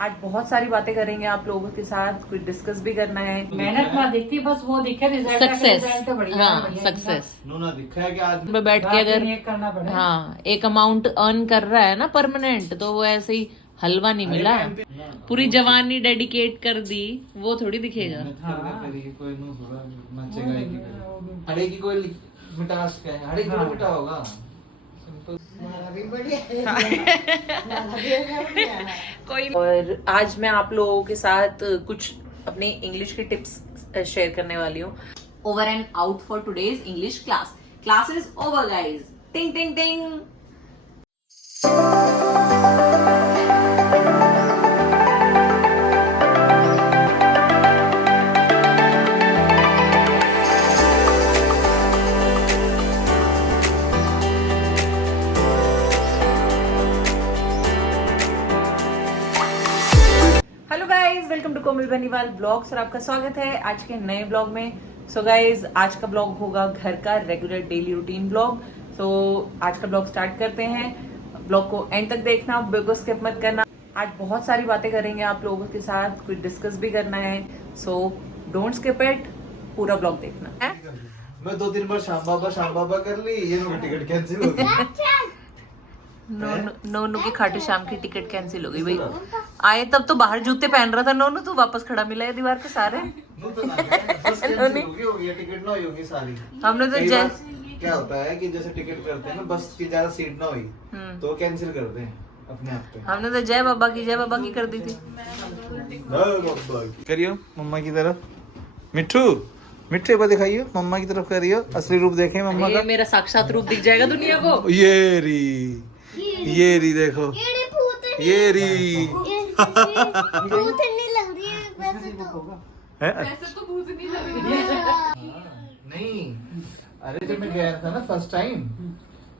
आज बहुत सारी बातें करेंगे आप लोगों के साथ, कुछ डिस्कस भी करना है। मेहनत ना दिखती, बस वो दिखे रिजल्ट। सक्सेस, तो बढ़िया है, हाँ बढ़िया है। सक्सेस उन्होंने दिखा है कि आज पे बैठ के रात अगर दिन एक करना पड़े। हाँ एक अमाउंट अर्न कर रहा है ना परमानेंट, तो वो ऐसे ही हलवा नहीं मिला, पूरी जवानी डेडिकेट कर दी, वो थोड़ी दिखेगा। कोई नो थोड़ा नाचेगा ही नहीं। हड़े की कोई मिठास क्या है, हड़े की कोई मिठा होगा। कोई और आज मैं आप लोगों के साथ कुछ अपने इंग्लिश की टिप्स शेयर करने वाली हूँ। Over and out for today's English class. Class is over guys. टिंग टिंग टिंग। Hello guys, welcome to Komal Baniwal blogs और आपका स्वागत है आज के नए ब्लॉग में। सो गाइज, आज का ब्लॉग होगा घर का रेगुलर डेली रूटीन ब्लॉग। सो आज का ब्लॉग स्टार्ट करते हैं। ब्लॉग को एंड तक देखना, बिल्कुल स्किप मत करना। आज बहुत सारी बातें करेंगे आप लोगों के साथ, कुछ डिस्कस भी करना है। सो डोंट स्किप इट, पूरा ब्लॉग देखना है। मैं 2-3 बार शाम बाबा कर ली, ये नो टिकट कैंसिल हो गई। नोनू की खाटू श्याम की टिकट कैंसिल हो गई भाई। आए तब तो बाहर जूते पहन रहा था नोनू, तो वापस खड़ा मिला है दीवार के सारे। टिकट ना होगी सारी। हमने तो कई बार जैसे क्या होता है कि जैसे टिकट करते हैं ना, बस की ज्यादा सीट ना हुई तो कैंसिल करते हैं अपने आप पे। हमने तो जय बाबा की कर दी थी। करियो मम्मा की तरफ। मिट्टू मिट्टू एक बार दिखाइयो, मम्मा की तरफ करियो, असली रूप देखें मम्मा ये का। मेरा साक्षात रूप दिख जाएगा दुनिया को। ये री देखो, ये री भूतनी लग रही है वैसे तो। है? वैसे तो भूतनी लग रही है। नहीं, अरे जब मैं गया था ना फर्स्ट टाइम,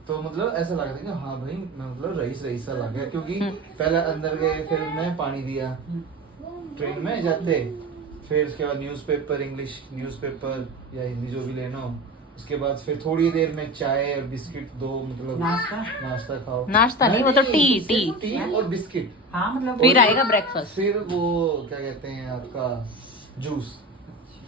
तो मतलब ऐसा लग रहा था कि हाँ भाई मैं मतलब रईस सा लग गया, क्योंकि पहले अंदर गए, फिर मैं पानी दिया ट्रेन में जाते, फिर उसके बाद न्यूज़पेपर, इंग्लिश न्यूज़पेपर या हिंदी जो भी लेना हो, उसके बाद फिर थोड़ी देर में चाय और बिस्किट दो, मतलब नाश्ता खाओ। नाश्ता नहीं, वो तो टी और बिस्किट। हाँ मतलब फिर आएगा ब्रेकफास्ट। फिर वो क्या कहते हैं आपका जूस,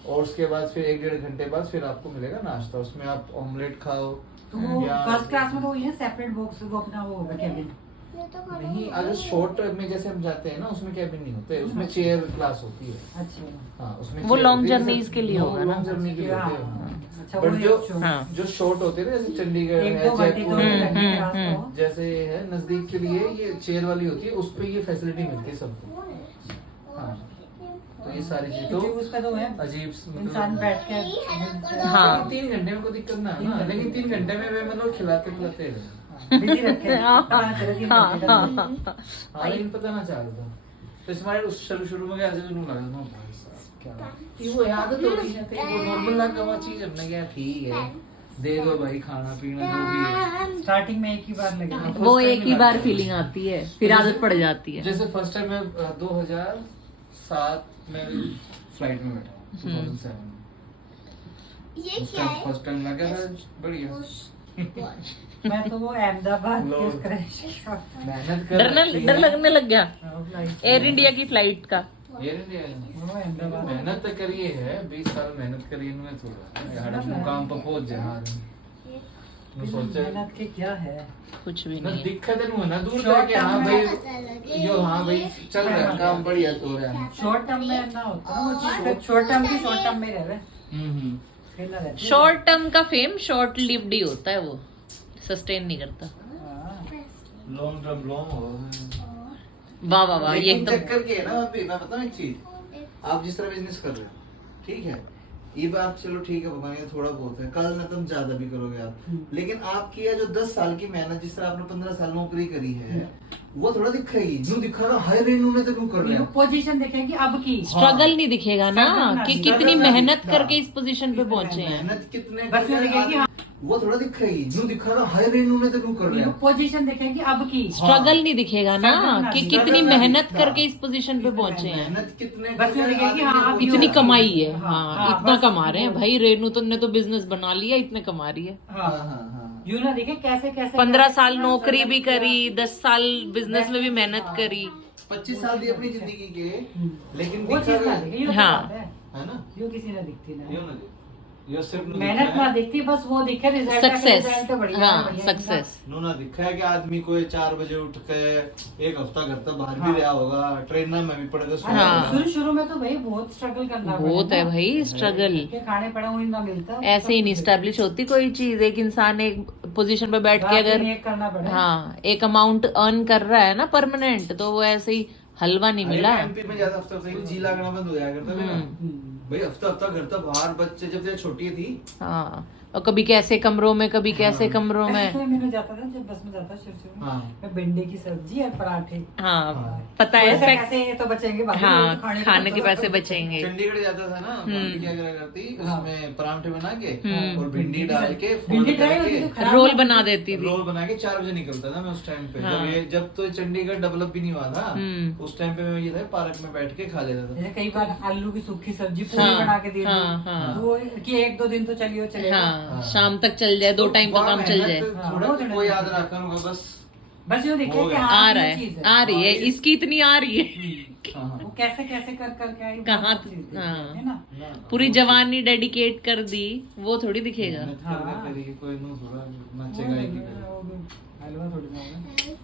और उसके बाद फिर 1-1.5 घंटे बाद फिर आपको मिलेगा नाश्ता, उसमें आप ऑमलेट खाओ। तो वो या फर्स्ट क्लास में तो ये सेपरेट बॉक्स वो अपना वो होगा कैबिन। नहीं, अगर शॉर्ट में जैसे हम जाते हैं ना, उसमें कैबिन नहीं होते, उसमें चेयर क्लास होती है। अच्छा हाँ, उसमें वो chair लॉन्ग होती है, जर्नीज जैसे- के लिए होगा ना। लॉन्ग जर्नी के लिए होते हैं, हाँ। अच्छा, बट वो जो हाँ। जो शॉर्ट होते हैं ना, जैसे चंडीगढ़ है, 1-2 घंटे जयपुर तो है, लगने के रास्ते हो। जैसे ये है नजदीक के लिए, ये चेयर वाली होती है, उस पे ये फैसिलिटी मिलती है सबको। हाँ, तो ये सारी चीजें क्योंकि तो उसका तो है अजीब इंसान बैठ के हाँ 3 घंटे में कोई दिक्कत ना है ना, लेकिन 3 घंटे में वे मतलब खिलाते पिलाते रहे। बिजी रखे पता ना चले 3 घंटे का हाँ। हाँ, लेकिन पता ना चल था। तो इसमें उस शुरू में क्या जरूर लगा ना भाई साहब, क्या ये वो आदत हो गई है, वो नॉर्मल लगा वो चीज हमने क्या ठीक है, दे दो भाई खाना पीना जो भी है। स्टार्टिंग में एक ही बार लगेगा। वो एक ही बार फीलिंग आती है, फिर आदत पड़ जाती है। जैसे फर्स्ट टाइम मैं 2007 में फ्लाइट में बैठा हूँ, 2007 में। ये उस क्या टाइम है? फर्स्ट टाइम लगा था बढ़िया। मैं तो वो अहमदाबाद के लोग। क्रैश मेहनत कर डर लगने लग गया फ्लाइट एयर इंडिया की फ्लाइट का। ये वो अहमदाबाद मेहनत तो करिए है, 20 साल मेहनत करी इनमें, थोड़ा यार मुकाम पर पहुंच जाए। हाँ, मैं सोचा मेहनत के क्या है। कुछ भी ना नहीं है। दिक्कत नहीं ना दूर जाके, हाँ भाई यो, हाँ भाई चल रहा है काम बढ़िया तो रहा है। शॉर्ट टर्म में ना होता ना वो चीज, शॉर्ट टर्म की शॉर्ट टर्म में रहे फिर ना रहती है। शॉर्ट टर्म का फेम शॉर्ट लिव्ड ही होता है, वो सस्टेन नहीं करता। हाँ। लॉन्ग टर्म लॉन्ग हो। वाह वाह वाह, ये लेकिन एकदम चक्कर क्या है ना, अभी मैं बताऊं एक चीज, आप जिस तरह बिजनेस कर रहे हो, ठीक है, ये बात चलो ठीक है, भगवान ये थोड़ा बहुत है, कल ना तुम ज्यादा भी करोगे आप, लेकिन आपकी ये जो 10 साल की मेहनत, जिस तरह आपने 15 साल नौकरी करी है, वो थोड़ा दिखेगी। न्यू दिखा रहा हाई रेट उन्होंने तो क्यों कर रहे ये हैं। पोजीशन देखेंगे अब की स्ट्रगल नहीं दिखेगा ना Struggle ना कि दिखेगा। कितनी Struggle ना मेहनत दिखता। करके इस पोजीशन पे पहुंचे हैं। मेहनत कितने बस ये दिखेगी हाँ। वो थोड़ा दिखेगी। न्यू दिखा रहा हाई रेट उन्होंने तो क्यों कर रहे हैं। पोजीशन देखेंगे अब की स्ट्रगल नहीं दिखेगा ना Struggle ना कि दिखेगा। कितनी Struggle ना मेहनत दिखता। करके इस पोजीशन पे पहुंचे हैं। मेहनत कितने बस ये दिखेगी हाँ, आप इतनी कमाई है, हाँ, हाँ हाँ, इतना बस कमा रहे हैं वो- भाई। रेनू तो ने तो बिजनेस बना लिया, इतने कमा रही है। हाँ हाँ हाँ। यूं ना देखे कैसे कैसे 15 साल नौकरी भी करी, 10 साल बिजनेस में भी मेहनत करी। 25 साल दी अपनी जिंदगी के, लेकिन वो दिखा चीज ना रहे- दिखे, यो हाँ। बात है ना, यो किसी ने दिखती ना, यो ना यो सिर्फ नु मेहनत दिखा ना है- दिखती, बस वो दिखे रिजल्ट, सक्सेस, रिजल्ट बढ़िया है, हाँ बढ़िया है। सक्सेस। नु ना दिखा है कि आदमी को 4 बजे उठ के एक हफ्ता घर तक बाहर हाँ। भी रहा होगा, ट्रेन में भी पड़े तो हाँ। शुरू में तो भाई बहुत स्ट्रगल करना बहुत है भाई स्ट्रगल, के खाने पड़े वही ना मिलता, ऐसे ही नहीं स्टैब्लिश होती कोई चीज। एक इंसान एक पोजीशन पे बैठ के अगर एक करना पड़े। हाँ एक अमाउंट अर्न कर रहा है ना परमानेंट, तो वो ऐसे ही हलवा नहीं मिला। एमपी में ज्यादा हफ्ता से जी लागना बंद हो जाया करता था ना भाई, हफ्ता घर तक बाहर, बच्चे जब से छोटी थी। हाँ और कभी कैसे कमरों में, कभी कैसे कमरों में। ऐसे मैंने जाता था जब बस में जाता शुरू में, हाँ। मैं भिंडी की सब्जी और पराठे, हाँ पता है ऐसे fact- कैसे ये तो बचेंगे, बाकी हाँ वो तो खाने के तो पैसे तो बचेंगे। चंडीगढ़ जाता था ना, मम्मी क्या करा करती, उसमें परांठे बना के हम्म। और भिंडी डाल के भिंडी फोल्ड ड्राई होती करके तो खराब रोल होती बना थी। देती थी। रोल बना के 4 बजे निकलता था मैं उस टाइम पे, हाँ। जब तो चंडीगढ़ डेवलप भी नहीं हुआ था, हम्म। उस टाइम पे मैं ये था पार्क में बैठ के खा लेता था। जैसे कई बार आलू की सूखी सब्जी पूरी हाँ, बना के दी हाँ, थी, हाँ। तो वो कि 1-2 दिन तो चलियो चलेगा। हाँ शाम तक चल जाए, 2 टाइम का वहाँ काम चल मेहनत जाए। हाँ, थोड़ा वो थोड़ा कोई याद रखा होगा बस। बस ये देखे हो कि गया। हाँ आ रहा ये है, चीज है। आ रही है, हाँ, इसकी इतनी आ रही है। हाँ, हाँ। वो कैसे कैसे कर करके आई, कहाँ वो चीज देखी, हाँ। है ना। पूरी जवानी डेडिकेट कर दी, वो थोड़ी दिखेगा। मेहनत हाँ। कर करके कोई नो थोड़ा वो नाचेगा ही देखे, नहीं। वो भी हलवा थोड़ी ना होगा,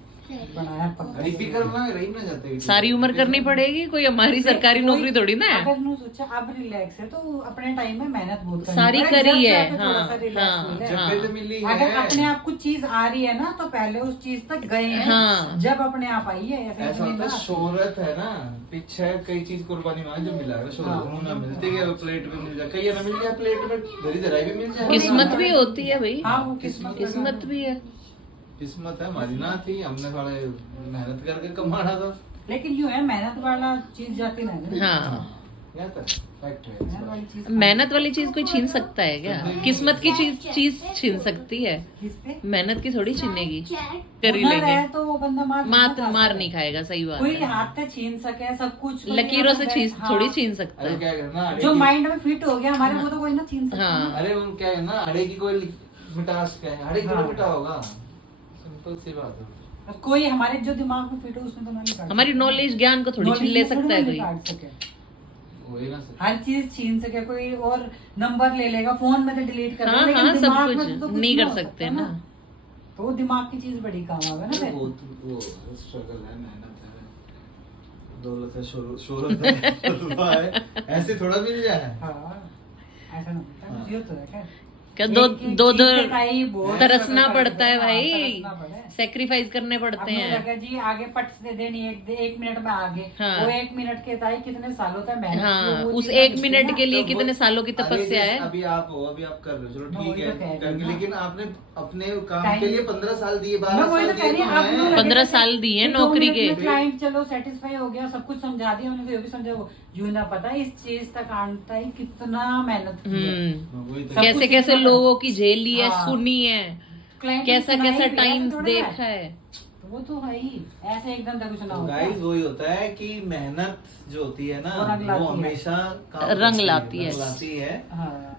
बनाया पक्का। रिपी करना रही ना जाते सारी उम्र करनी पड़ेगी, कोई हमारी सरकारी कोई- नौकरी थोड़ी ना है। अगर नु सोचा अब रिलैक्स है तो अपने टाइम में मेहनत बहुत करनी सारी पड़े, करी जब से है, आके थोड़ा हाँ, सा relax हाँ, मिले। हाँ। जब पे तो मिली अगर है। अपने आप कुछ चीज आ रही है ना तो पहले उस चीज तक गए हैं, हाँ। जब अपने आप आई है ऐसे ऐसा नहीं होता है, ना। शोहरत है ना, पीछे कई चीज कुर्बानी मांगे जो मिला है, शोहरत हाँ। मुंह ना मिलती है, प्लेट में मिल जाए, कई ना मिल जाए प्लेट में, धरी धराई भी मिल जाए। किस्मत भी होती है भाई, हाँ वो किस्मत किस्मत भी है। किस्मत है हमारी ना थी, हमने थोड़ा मेहनत करके कमाना था। लेकिन यूं है मेहनत वाला चीज जाती ना है। हाँ क्या था फैक्ट है मेहनत वाली चीज मेहनत वाली चीज कोई छीन सकता है क्या? किस्मत की चीज छीन सकती है, किस पे मेहनत की थोड़ी छीनेगी। कर ही हुनर लेंगे, है तो वो बंदा मार नहीं खाएगा, सही बात कोई है। हाथ से छीन सके सब कुछ, कोई लकीरों से हाँ। थोड़ी छीन सकता अरे है। क्या करना, जो माइंड में फिट हो गया हमारे वो तो कोई ना छीन सकता। हाँ अरे वो क्या है ना, अड़े की कोई मिठास क्या है, अड़े की हाँ। मिठा होगा, सिंपल सी बात है। कोई हमारे जो दिमाग में फिट हो उसमें तो ना निकाल हमारी नॉलेज ज्ञान को थोड़ी छीन ले सकता है कोई। कोई वही ना हर चीज छीन सके कोई, और नंबर ले लेगा फोन में तो डिलीट कर हाँ लेकिन हाँ सब दिमाग कुछ में तो नहीं कर हो सकते सकता ना। तो वो दिमाग की चीज बड़ी काम आवे ना फिर। वो स्ट्रगल है, मेहनत है, दौलत है, शोहरत है, रुतबा है, ऐसे थोड़ा मिल जाए। हाँ ऐसा ना होता है, ये तो है खैर। क्या दो एक-एक दो चीज दो पे काई बहुत तरसना struggle पड़ता है हाँ, भाई, तरसना पड़े। सेक्रीफाइस करने अब पड़ते मुझे हैं। लगा जी आगे पट से देनी एक मिनट में आगे, हाँ। वो 1 मिनट के ताई कितने सालों तक मेहनत की, हाँ वो उस चीज़ 1 दिखती मिनट ना। के लिए तो कितने वो- सालों की अरे तपस्या जैसे है। अभी आप हो, अभी आप कर रहे हो, चलो मैं ठीक वही है तो कह रही करके, हूँ ना। लेकिन आपने अपने काम Time- के लिए 15 साल दिए, मैं 12 वही साल तो कह रही हूँ, आप दिए लोग 15 लगे साल दिए कि 2 नौकरी मिनट के। में क्लाइंट चलो सेटिस्फाई हो गया, सब कुछ समझा दिया उन्होंने, ये भी समझा, वो यूं ना पता इस चीज तक आना ही कितना मेहनत की है। वही तो। सब कैसे कुछ कैसे सीखना लोगों की झेली है, हाँ। सुनी है, Client कैसा ने सुनाई कैसा भी, टाइम्स ऐसा थोड़ा ना देखा है। तो वो तो है ही, ऐसे एकदम तक कुछ ना होता गाइस वही होता है कि मेहनत जो होती है ना, वो रंग लाती वो है। हमेशा काम रंग करती लाती है। रंग लाती है। हाँ।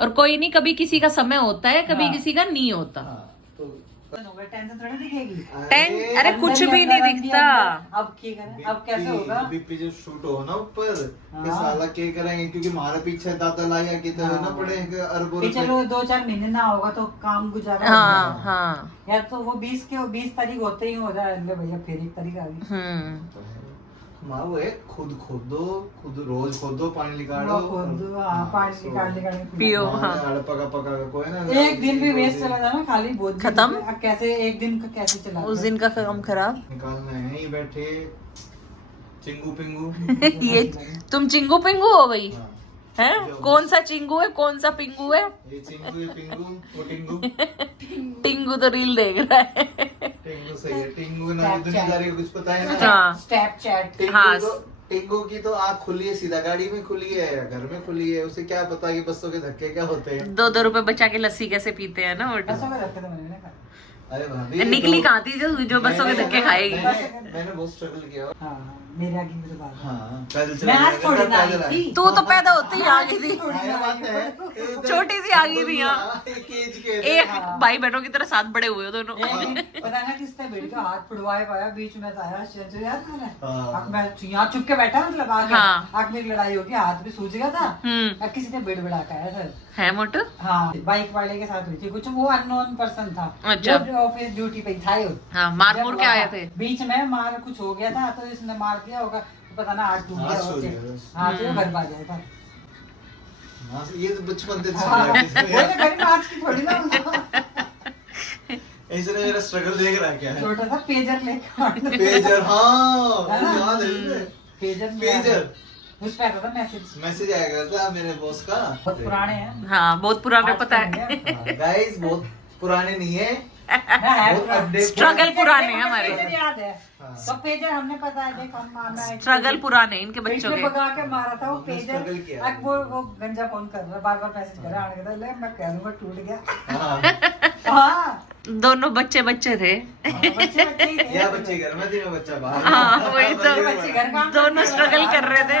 और कोई नहीं, कभी किसी का समय होता है, कभी हाँ। किसी का नहीं होता। हाँ, तो टेंशन थोड़ी दिखेगी। अरे अंदर कुछ ही भी अंदर, नहीं अंदर ही दिखता। अंदर। अब क्या करें, अब कैसे होगा। बीपी जो शूट हो ना ऊपर, हाँ। कि साला क्या करेंगे, क्योंकि हमारे पीछे दादा लाया कि तो हाँ। ना पड़े अरबों कि रुपए। चलो 2-4 महीने ना होगा तो काम गुजारा हाँ होगा। हाँ यार तो वो 20 तारीख होते ही हो जाए, अरे भैया फिर 1 तारीख आ गई। माँ वो है, खुद खोदो, खुद रोज खोदो, पानी निकालो, वो खुद, हाँ, पानी निकाल पियो, हाँ। पका पका कोई ना, एक दिन भी वेस्ट चला जाना खाली बहुत खत्म? अब कैसे एक दिन का कैसे चला उस दिन का काम खराब। निकालना है, यहीं बैठे चिंगू पिंगू। ये तुम चिंगू पिंगू हो भाई हाँ। हैं? कौन सा चिंगू है, कौन सा पिंगू है? ये चिंगू, ये पिंगू, वो टिंगू। टिंगू तो रील देख रहा है। टिंगू सही है, टिंगू ना दुनियादारी को कुछ पता है ना। हाँ। स्नैपचैट हाँ। टिंगू की तो आँख खुली है, सीधा गाड़ी में खुली है या घर में खुली है, उसे क्या पता कि बसों के धक्के क्या होते हैं। 2-2 रुपए बचा के लस्सी कैसे पीते हैं ना वो। ऐसा कर रखा था मैंने ना। अरे भाभी निकली कहाँ थी जो बसों के धक्के खाएगी। मैंने बहुत स्ट्रगल किया। हाँ मेरे आगे मेरे बाद हाँ पैदल मैं आज चला थोड़ी गया, ना पैदल आई आए। थी। तू तो पैदा होते ही आ गई थी, हाँ, ये बात है। छोटी सी आ गई थी यहाँ। एक एज के थे। एक भाई बहनों की तरह साथ बड़े हुए हो दोनों। पता ना किसने बेटी का हाथ फुड़वाए पाया बीच में था यार जो याद है ना हाँ। अब मैं यहाँ चुप के बैठा मतलब आगे हाँ। आग में लड़ाई होगी हाथ भी सूज गया था हम्म। अब किसी ने बेड़ बढ़ा के आया था है मोटू? हाँ बाइक वाले के साथ हुई थी कुछ वो अननोन पर्सन था अच्छा। जो ऑफिस ड्यूटी पे था वो हाँ, मार मुर के आए थे। बीच में मार कुछ हो गया था तो इसने मार दिया होगा पता ना हाथ टूट हाथ गया सूज होके। गया बस। हाँ तो घर पा गया था हाँ, ये तो बचपन से हाँ, सीख वो रहा तो घर में आज की थोड़ी ना है। इसने मेरा स्ट्रगल देख रहा क्या है। छोटा सा पेजर लेके पेजर, हाँ है ना? याद है इसे। पेजर पेजर उस पे आता था मैसेज मैसेज आया करता मेरे बॉस का। बहुत पुराने हैं हाँ, बहुत पुराने पता है। गाइस बहुत पुराने नहीं है, है बहुत अपडेट। स्ट्रगल पुराने हैं हमारे। पेजर याद है हाँ। तो पेजर हमने पता है देख हम मारना है स्ट्रगल पुराने इनके बच्चों इसने के। भगा के मारा था वो हमने पेजर struggle किया। अब वो गंजा फोन कर रहा है बार-बार मैसेज कर रहा है आने के ले मैं कह दूंगा टूट गया हाँ, हाँ दोनों बच्चे बच्चे थे। बच्चे बच्चे ही थे। या बच्चे घर में थे, मैं बच्चा बाहर। हाँ, वही तो। बच्चे घर काम दोनों करते स्ट्रगल हैं। कर रहे थे।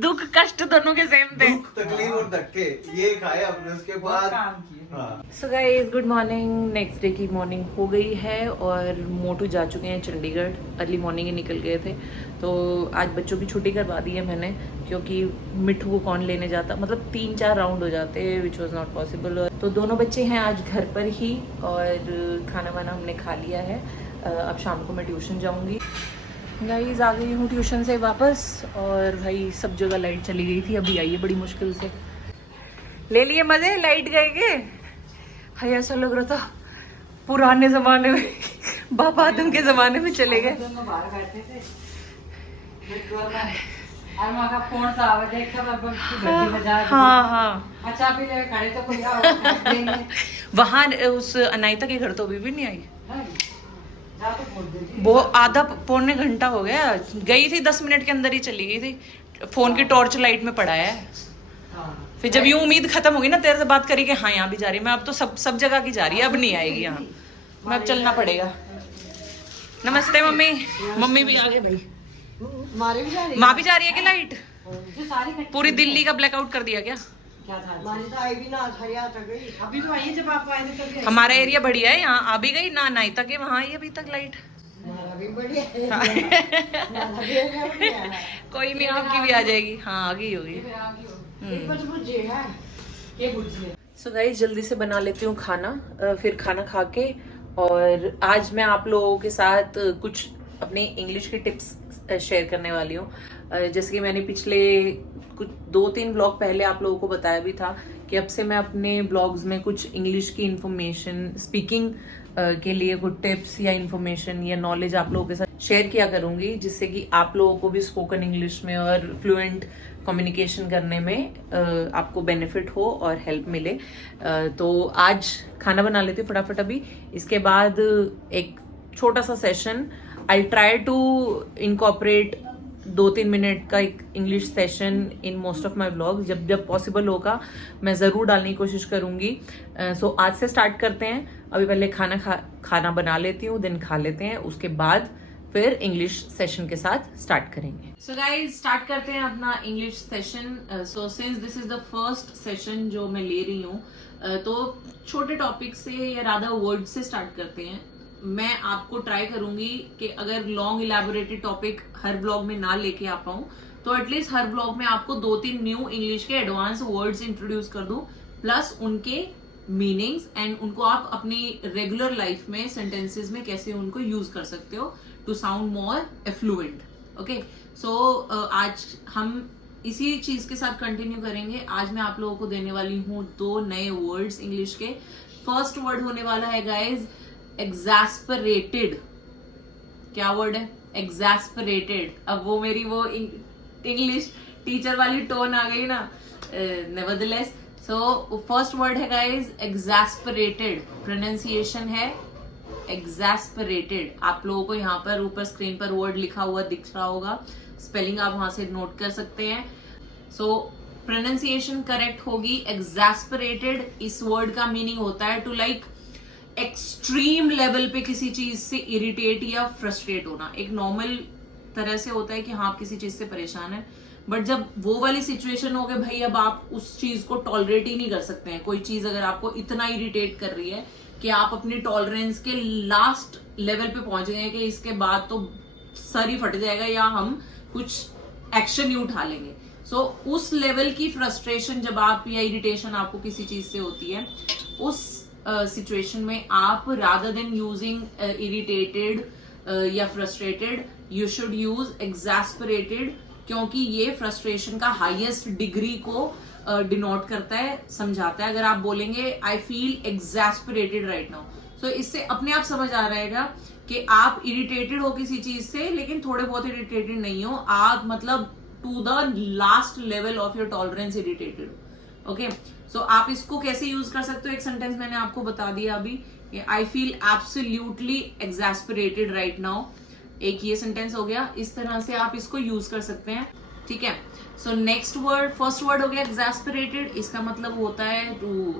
दुख कष्ट दोनों के सेम थे। दुख तकलीफ और धक्के ये खाए हमने, उसके बहुत बाद काम किए। हाँ so guys good morning. Next day की मॉर्निंग हो गई है और मोटू जा चुके हैं चंडीगढ़। अर्ली मॉर्निंग ही निकल गए थे तो आज बच्चों की छुट्टी करवा दी है मैंने क्योंकि मिठू को कौन लेने जाता, मतलब 3-4 राउंड हो जाते विच वॉज नॉट पॉसिबल। तो दोनों बच्चे हैं आज घर पर ही और खाना वाना हमने खा लिया है। अब शाम को मैं ट्यूशन जाऊंगी। गाइस आ गई हूँ ट्यूशन से वापस और भाई सब जगह लाइट चली गई थी, अभी आई है बड़ी मुश्किल से। ले लिए मजे, लाइट गए के भाई ऐसा लग रहा था पुराने जमाने में बाबा आदम के जमाने में चले गए। दोनों बाहर बैठे थे और वहाँ का फोन सा आवाज देखा था घंटी बजा रही थी। हाँ हाँ, अच्छा भी ले खड़े तो कोई आओ वहाँ उस अनायता के घर तो अभी भी नहीं आई। जा तो बोल दे वो आधा पौने घंटा हो गया, गई थी 10 मिनट के अंदर ही चली गई थी। फोन की टॉर्च लाइट में पड़ा है। फिर जब यूं उम्मीद खत्म होगी ना तेरे से बात करी कि हाँ यहाँ भी जा रही है, मैं अब तो सब जगह की जा रही है, अब नहीं आएगी यहाँ, मैं अब चलना पड़ेगा। नमस्ते मम्मी। मम्मी भी आ गए भाई। मारे भी जा रही माँ भी जा रही है कि लाइट? जो सारी घटना पूरी दिल्ली का ब्लैकआउट कर दिया क्या? क्या था मारी तो आई भी ना हरिया तक गई अभी तो आई है जब आप आए थे तब गई। हमारा एरिया बढ़िया है, यहाँ आ भी गई ना नाइता के वहाँ आई अभी तक लाइट। हमारा भी बढ़िया है हमारा भी बढ़िया है। कोई नहीं, आपकी भी आ जाएगी। हाँ आ गई होगी। एक बजे बुझे है ये बुझे। सो गाइस जल्दी से बना लेती हूँ खाना, फिर खाना खा के और आज मैं आप लोगों के साथ कुछ अपने इंग्लिश की टिप्स शेयर करने वाली हूँ। जैसे कि मैंने पिछले कुछ 2-3 ब्लॉग पहले आप लोगों को बताया भी था कि अब से मैं अपने ब्लॉग्स में कुछ इंग्लिश की इंफॉर्मेशन, स्पीकिंग के लिए कुछ टिप्स या इंफॉर्मेशन या नॉलेज आप लोगों के साथ शेयर किया करूंगी, जिससे कि आप लोगों को भी स्पोकन इंग्लिश में और फ्लुएंट कम्युनिकेशन करने में आपको बेनिफिट हो और हेल्प मिले। तो आज खाना बना लेती हूँ फटाफट अभी, इसके बाद एक छोटा सा session I try to incorporate 2-3 minute का एक English session in most of my blog. जब जब पॉसिबल होगा मैं ज़रूर डालने की कोशिश करूंगी। सो आज से स्टार्ट करते हैं। अभी पहले खाना बना लेती हूँ, देन खा लेते हैं, उसके बाद फिर इंग्लिश सेशन के साथ स्टार्ट करेंगे। सो गाइस स्टार्ट करते हैं अपना English session. So since this is the first session जो मैं ले रही हूँ, तो छोटे टॉपिक से या रादर वर्ड से स्टार्ट करते हैं। मैं आपको ट्राई करूंगी कि अगर लॉन्ग इलेबोरेटेड टॉपिक हर ब्लॉग में ना लेके आ पाऊं तो एटलीस्ट हर ब्लॉग में आपको 2-3 न्यू इंग्लिश के एडवांस वर्ड्स इंट्रोड्यूस कर दूं, प्लस उनके मीनिंग्स एंड उनको आप अपनी रेगुलर लाइफ में सेंटेंसेस में कैसे उनको यूज कर सकते हो to sound more affluent. Okay, so आज हम इसी चीज के साथ कंटिन्यू करेंगे। आज मैं आप लोगों को देने वाली हूँ 2 नए वर्ड्स इंग्लिश के। फर्स्ट वर्ड होने वाला है गाइज एग्जैस्परेटेड। क्या वर्ड है? एग्जैस्परेटेड। अब वो मेरी वो इंग्लिश टीचर वाली टोन आ गई ना, नेवरदलेस। सो फर्स्ट वर्ड है गाइज एग्जैस्परेटेड। प्रोनाउंसिएशन है एग्जैस्परेटेड। आप लोगों को यहाँ पर ऊपर स्क्रीन पर वर्ड लिखा हुआ दिख रहा होगा, स्पेलिंग आप वहां से नोट कर सकते हैं। सो प्रोनाउंसिएशन करेक्ट होगी एग्जैस्परेटेड। इस वर्ड का मीनिंग होता है टू लाइक एक्सट्रीम लेवल पे किसी चीज से इरिटेट या फ्रस्ट्रेट होना। एक नॉर्मल तरह से होता है कि हाँ आप किसी चीज से परेशान है, बट जब वो वाली सिचुएशन हो गई भाई अब आप उस चीज को टॉलरेट ही नहीं कर सकते हैं। कोई चीज अगर आपको इतना इरिटेट कर रही है कि आप अपनी टॉलरेंस के लास्ट लेवल पे पहुंच गए हैं कि इसके बाद तो सर ही फट जाएगा या हम कुछ एक्शन ही उठा लेंगे। सो उस लेवल की फ्रस्ट्रेशन जब आप या इरिटेशन आपको किसी चीज से होती है, उस सिचुएशन में आप रादर देन यूजिंग इरिटेटेड या फ्रस्ट्रेटेड यू शुड यूज एग्जैस्परेटेड, क्योंकि ये फ्रस्ट्रेशन का हाईएस्ट डिग्री को डिनोट करता है, समझाता है। अगर आप बोलेंगे आई फील एग्जैस्परेटेड राइट नाउ, सो इससे अपने आप समझ आ रहेगा कि आप इरिटेटेड हो किसी चीज से, लेकिन थोड़े बहुत इरिटेटेड नहीं हो आप, मतलब to the last level of your tolerance irritated. Okay, so आप इसको कैसे यूज कर सकते हो? एक सेंटेंस मैंने आपको बता दिया अभी, I feel absolutely exasperated right now. एक ये सेंटेंस हो गया, इस तरह से आप इसको यूज कर सकते हैं, ठीक है। So next word, first word हो गया एग्जैस्परेटेड, इसका मतलब होता है टू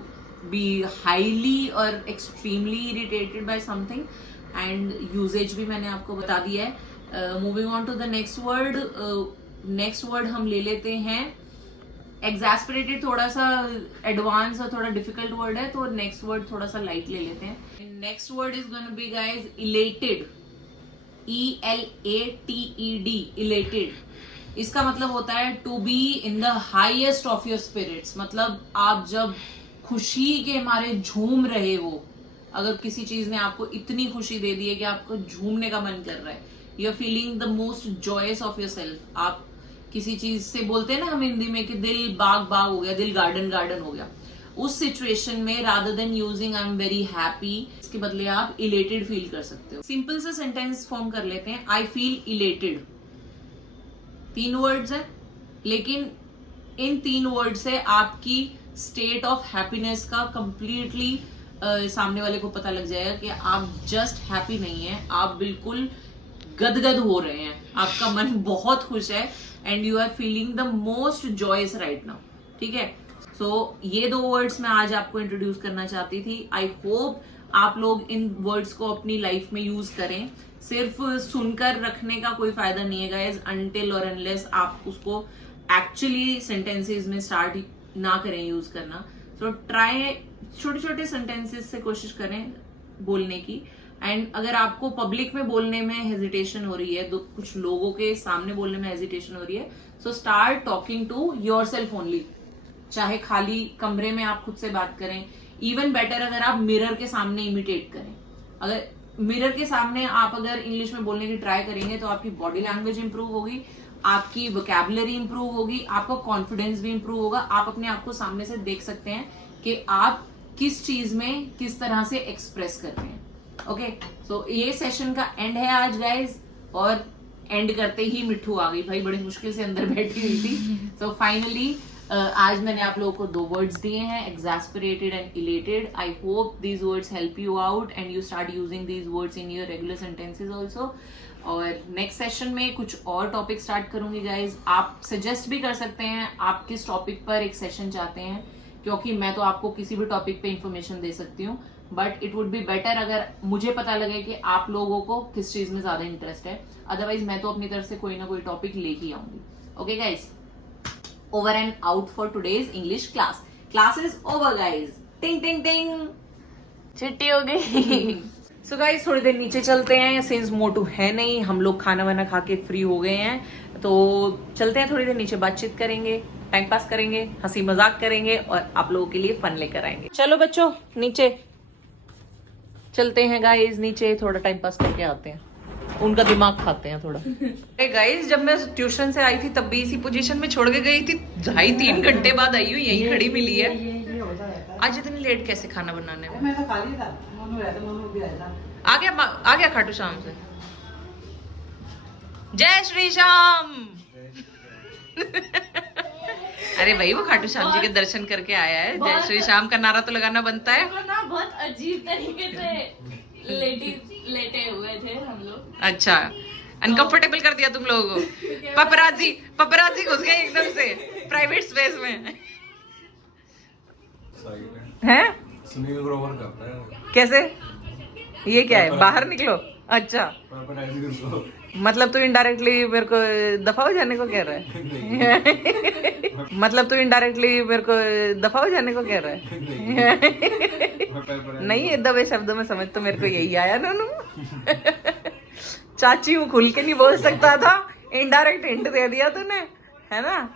बी हाईली और extremely irritated by something, and usages भी मैंने आपको बता दिया है। Moving on to the next word, next word हम ले लेते हैं एग्जैस्परेटेड, थोड़ा सा एडवांस और थोड़ा डिफिकल्ट वर्ड है, तो नेक्स्ट वर्ड थोड़ा सा लाइट ले लेते हैं। Next word is gonna be guys elated, ELATED, elated. इसका मतलब होता है to be in the highest of your spirits, मतलब आप जब खुशी के मारे झूम रहे हो, अगर किसी चीज ने आपको इतनी खुशी दे दी है कि आपको झूमने का मन कर रहा है, you are feeling the most joyous of yourself. आप किसी चीज से बोलते हैं ना हम हिंदी में कि दिल बाग बाग हो गया, दिल गार्डन गार्डन हो गया, उस सिचुएशन में rather than using I am very happy, इसके बदले आप इलेटेड फील कर सकते हो। सिंपल सा सेंटेंस फॉर्म कर लेते हैं, आई फील इलेटेड। 3 वर्ड्स है, लेकिन इन 3 वर्ड से आपकी स्टेट ऑफ हैप्पीनेस का कंप्लीटली सामने वाले को पता लग जाएगा कि आप जस्ट हैप्पी नहीं है, आप बिल्कुल गदगद हो रहे हैं, आपका मन बहुत खुश है, and you are feeling the most joyous right now, ठीक है। सो ये 2 वर्ड्स मैं आज आपको इंट्रोड्यूस करना चाहती थी। आई होप आप लोग इन वर्ड्स को अपनी लाइफ में यूज करें। सिर्फ सुनकर रखने का कोई फायदा नहीं है गाइज, अनटिल और अनलेस आप उसको एक्चुअली सेंटेंसेस में स्टार्ट ना करें यूज करना। सो ट्राई छोटे छोटे सेंटेंसेस से कोशिश करें बोलने की, एंड अगर आपको पब्लिक में बोलने में हेजिटेशन हो रही है, तो कुछ लोगों के सामने बोलने में हेजिटेशन हो रही है, so start talking to yourself only. चाहे खाली कमरे में आप खुद से बात करें, इवन बेटर अगर आप मिरर के सामने इमिटेट करें। अगर मिरर के सामने आप अगर इंग्लिश में बोलने की ट्राई करेंगे तो आपकी बॉडी लैंग्वेज इंप्रूव होगी, आपकी वोकैबुलरी इंप्रूव होगी, आपका कॉन्फिडेंस भी इंप्रूव होगा। आप अपने आप को सामने से देख सकते हैं कि आप किस चीज में किस तरह से एक्सप्रेस करते हैं। ओके, सो ये सेशन का एंड है आज गाइज, और एंड करते ही मिट्ठू आ गई भाई, बड़ी मुश्किल से अंदर बैठी हुई थी। सो फाइनली आज मैंने आप लोगों को 2 वर्ड्स दिए हैं, exasperated and elated. I hope these words help you out and you start using these words in your regular sentences also. और नेक्स्ट सेशन में कुछ और टॉपिक स्टार्ट करूंगी गाइज। आप सजेस्ट भी कर सकते हैं आप किस टॉपिक पर एक सेशन चाहते हैं, क्योंकि मैं तो आपको किसी भी टॉपिक पे इंफॉर्मेशन दे सकती हूँ, but it would be better अगर मुझे पता लगे कि आप लोगों को किस चीज में ज्यादा इंटरेस्ट है। अदरवाइज मैं तो अपनी तरफ से कोई ना कोई टॉपिक ले ही आऊंगी। Okay guys, over and out for today's English class. Class is over guys. Ting ting ting. छुट्टी हो गई। So guys, थोड़ी देर नीचे चलते हैं, सिंस मोटू है नहीं, हम लोग खाना वाना खा के फ्री हो गए हैं, तो चलते हैं थोड़ी देर नीचे, बातचीत करेंगे, टाइम पास करेंगे, हंसी मजाक करेंगे और आप लोगों के लिए फन लेकर आएंगे। चलो बच्चों नीचे चलते हैं गाइस, नीचे थोड़ा टाइम पास करके आते हैं, उनका दिमाग खाते हैं थोड़ा। गाइस, जब मैं ट्यूशन से आई थी तब भी इसी पोजीशन में छोड़ के गई थी, 2.5-3 घंटे बाद आई हूँ, यही खड़ी मिली है। आज इतनी लेट कैसे खाना बनाने में? मैं तो खाली था, मोनू रहता, मोनू भी रहता। आ गया खाटू श्याम से। जय श्री श्याम। अरे भाई, वो खाटू श्याम जी के दर्शन करके आया है, जय श्री श्याम का नारा तो लगाना बनता है ना। बहुत अजीब तरीके से लेटे हुए थे हम लोग। अच्छा, अनकंफर्टेबल कर दिया तुम लोगों को। पपराजी घुस गए एकदम से प्राइवेट स्पेस में। हैं? सुनील ग्रोवर करता है। कैसे? ये क्या है? बाहर निकलो। अच्छा, मतलब तू इनडायरेक्टली मेरे को दफा हो जाने को कह रहा है मतलब तू इनडायरेक्टली मेरे को दफा हो जाने को कह रहा है नहीं, ये दबे शब्दों में समझ तो मेरे को यही आया नूनू चाची हूँ, खुल के नहीं बोल सकता था, इनडायरेक्ट हिंट दे दिया तूने, है ना।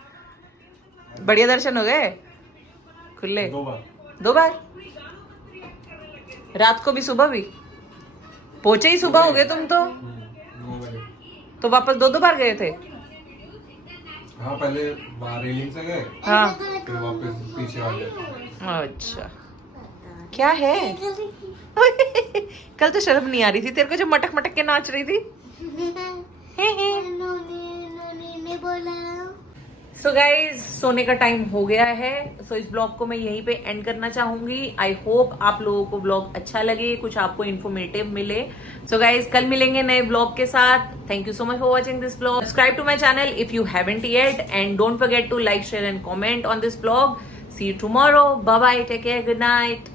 बढ़िया दर्शन हो गए खुले 2 बार रात को भी सुबह भी पहुंचे ही सुबह हो गए तुम तो वापस 2 बार गए थे। हाँ पहले वहाँ रेलिंग से गए हाँ फिर वापस पीछे आ गए। अच्छा क्या है कल तो शर्म नहीं आ रही थी तेरे को जब मटक मटक के नाच रही थी। नोनी ने बोला सो गाइज सोने का टाइम हो गया है। सो इस ब्लॉग को मैं यहीं पे एंड करना चाहूंगी। आई होप आप लोगों को ब्लॉग अच्छा लगे, कुछ आपको इन्फॉर्मेटिव मिले। सो गाइज कल मिलेंगे नए ब्लॉग के साथ। Thank you so much for watching this blog. Subscribe to my channel if you haven't yet and don't forget to like share and comment on this blog. See you tomorrow. Bye bye, take care, good night.